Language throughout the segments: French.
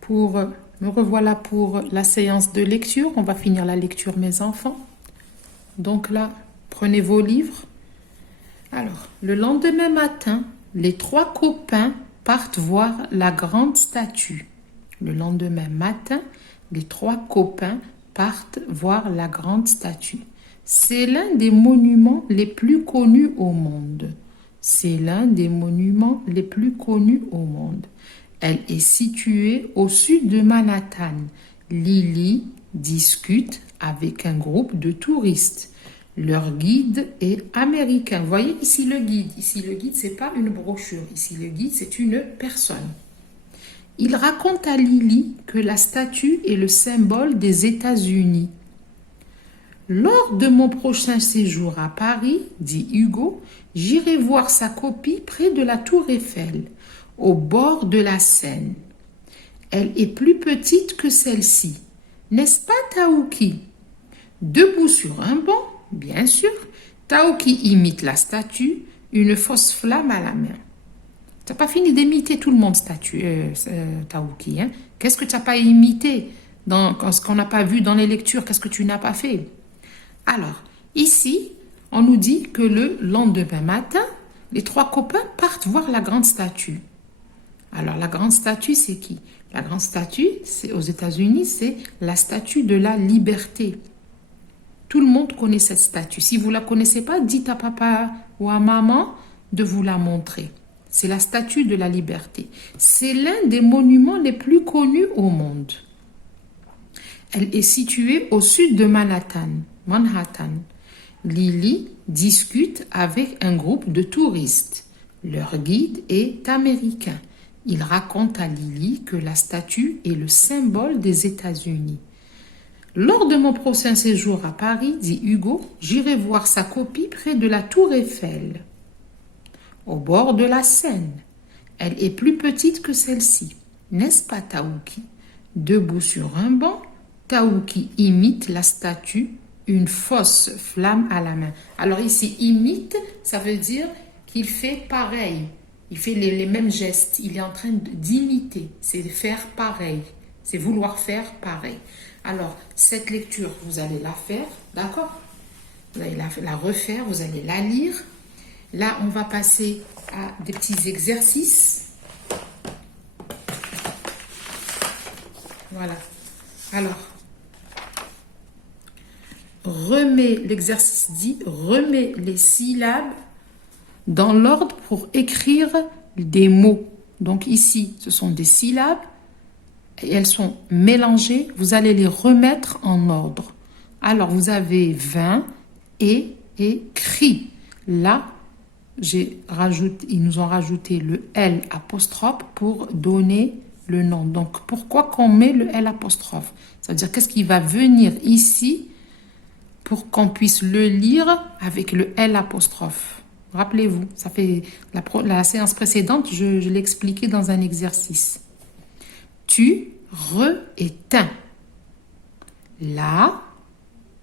pour, me revoilà pour la séance de lecture. On va finir la lecture, mes enfants. Donc là, prenez vos livres. Alors, le lendemain matin, les trois copains partent voir la grande statue. Le lendemain matin, les trois copains partent voir la grande statue. C'est l'un des monuments les plus connus au monde. C'est l'un des monuments les plus connus au monde. Elle est située au sud de Manhattan. Lily discute avec un groupe de touristes. Leur guide est américain. Vous voyez ici le guide. Ici le guide, ce n'est pas une brochure. Ici le guide, c'est une personne. Il raconte à Lily que la statue est le symbole des États-Unis. Lors de mon prochain séjour à Paris, dit Hugo, j'irai voir sa copie près de la tour Eiffel, au bord de la Seine. Elle est plus petite que celle-ci. N'est-ce pas, Taouki? Debout sur un banc, bien sûr, Taouki imite la statue, une fausse flamme à la main. Tu n'as pas fini d'imiter tout le monde, Taouki. Hein? Qu'est-ce que tu n'as pas imité dans ce qu'on n'a pas vu dans les lectures? Qu'est-ce que tu n'as pas fait? Alors, ici, on nous dit que le lendemain matin, les trois copains partent voir la grande statue. Alors, la grande statue, c'est qui? La grande statue, c'est aux États-Unis, c'est la statue de la liberté. Tout le monde connaît cette statue. Si vous ne la connaissez pas, dites à papa ou à maman de vous la montrer. C'est la statue de la liberté. C'est l'un des monuments les plus connus au monde. Elle est située au sud de Manhattan. Lily discute avec un groupe de touristes. Leur guide est américain. Il raconte à Lily que la statue est le symbole des États-Unis. Lors de mon prochain séjour à Paris, dit Hugo, j'irai voir sa copie près de la tour Eiffel, au bord de la Seine. Elle est plus petite que celle-ci. N'est-ce pas, Taouki? Debout sur un banc, Taouki imite la statue, une fausse flamme à la main. Alors ici, imite, ça veut dire qu'il fait pareil. Il fait les mêmes gestes. Il est en train d'imiter. C'est faire pareil. C'est vouloir faire pareil. Alors, cette lecture, vous allez la faire, d'accord? Vous allez la refaire, vous allez la lire. Là, on va passer à des petits exercices. Voilà. Alors, l'exercice dit, remets les syllabes dans l'ordre pour écrire des mots. Donc ici, ce sont des syllabes et elles sont mélangées. Vous allez les remettre en ordre. Alors, vous avez 20 et cri. Là, ils nous ont rajouté le L apostrophe pour donner le nom. Donc, pourquoi qu'on met le L apostrophe? C'est-à-dire, qu'est-ce qui va venir ici pour qu'on puisse le lire avec le L apostrophe? Rappelez-vous, ça fait la séance précédente, je l'ai expliqué dans un exercice. Tu, re et tin. Là,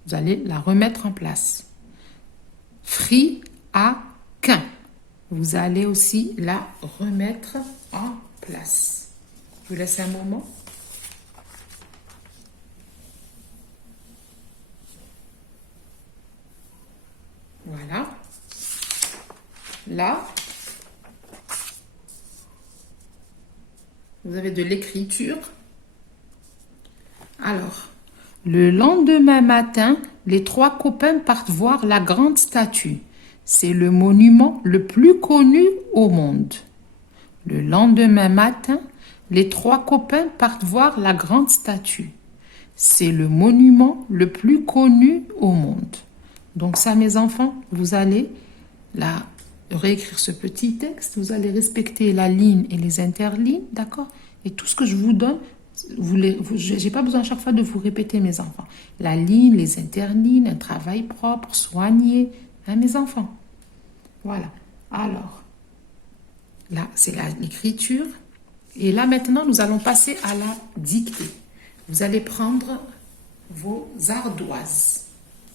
vous allez la remettre en place. Fri, a, quin. Vous allez aussi la remettre en place. Je vous laisse un moment. Voilà. Là, vous avez de l'écriture. Alors, le lendemain matin, les trois copains partent voir la grande statue. C'est le monument le plus connu au monde. Le lendemain matin, les trois copains partent voir la grande statue. C'est le monument le plus connu au monde. Donc ça, mes enfants, vous allez réécrire ce petit texte, vous allez respecter la ligne et les interlignes, d'accord? Et tout ce que je vous donne, je n'ai pas besoin à chaque fois de vous répéter, mes enfants. La ligne, les interlignes, un travail propre, soigné, hein, mes enfants? Voilà. Alors, là, c'est l'écriture. Et là, maintenant, nous allons passer à la dictée. Vous allez prendre vos ardoises.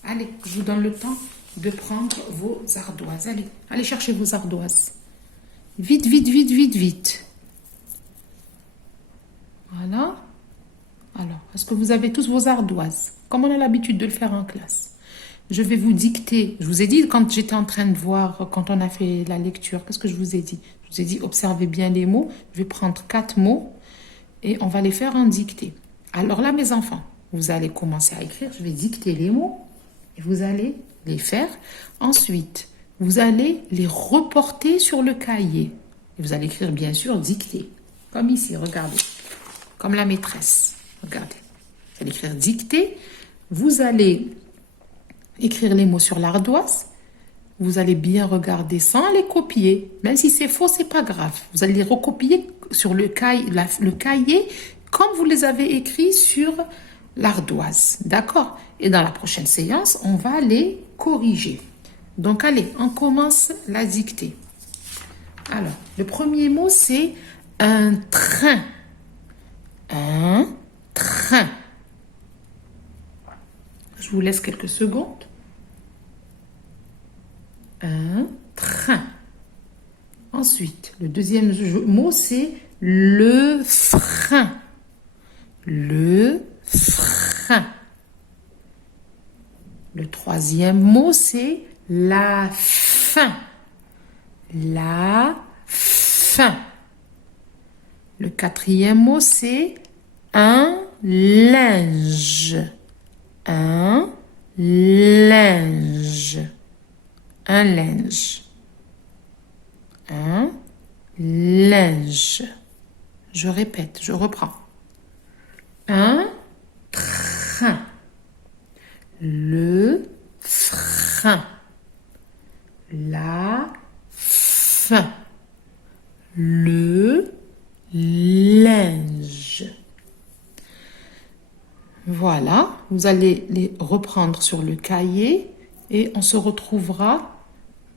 Allez, je vous donne le temps de prendre vos ardoises. Allez chercher vos ardoises. Vite, vite, vite, vite, vite. Voilà. Alors, est-ce que vous avez tous vos ardoises, comme on a l'habitude de le faire en classe? Je vais vous dicter. Je vous ai dit quand j'étais en train de voir, quand on a fait la lecture, qu'est-ce que je vous ai dit? Je vous ai dit, observez bien les mots. Je vais prendre 4 mots et on va les faire en dictée. Alors là, mes enfants, vous allez commencer à écrire. Je vais dicter les mots et vous allez les faire. Ensuite, vous allez les reporter sur le cahier. Et vous allez écrire, bien sûr, dictée. Comme ici, regardez. Comme la maîtresse. Regardez. Vous allez écrire dictée. Vous allez écrire les mots sur l'ardoise. Vous allez bien regarder sans les copier. Même si c'est faux, c'est pas grave. Vous allez les recopier sur le cahier comme vous les avez écrits sur l'ardoise. D'accord? Et dans la prochaine séance, on va les corriger. Donc, allez, on commence la dictée. Alors, le premier mot, c'est un train. Un train. Je vous laisse quelques secondes. Un train. Ensuite, le deuxième mot, c'est le frein. Le frein. Le troisième mot, c'est la fin. La fin. Le quatrième mot, c'est un linge. Un linge. Un linge. Un linge. Je répète, je reprends. Un train. Le frein. La fin. Le linge. Voilà, vous allez les reprendre sur le cahier et on se retrouvera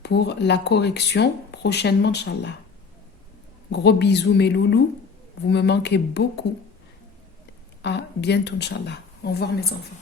pour la correction prochainement, Inch'Allah. Gros bisous mes loulous, vous me manquez beaucoup. À bientôt, Inch'Allah. Au revoir mes enfants.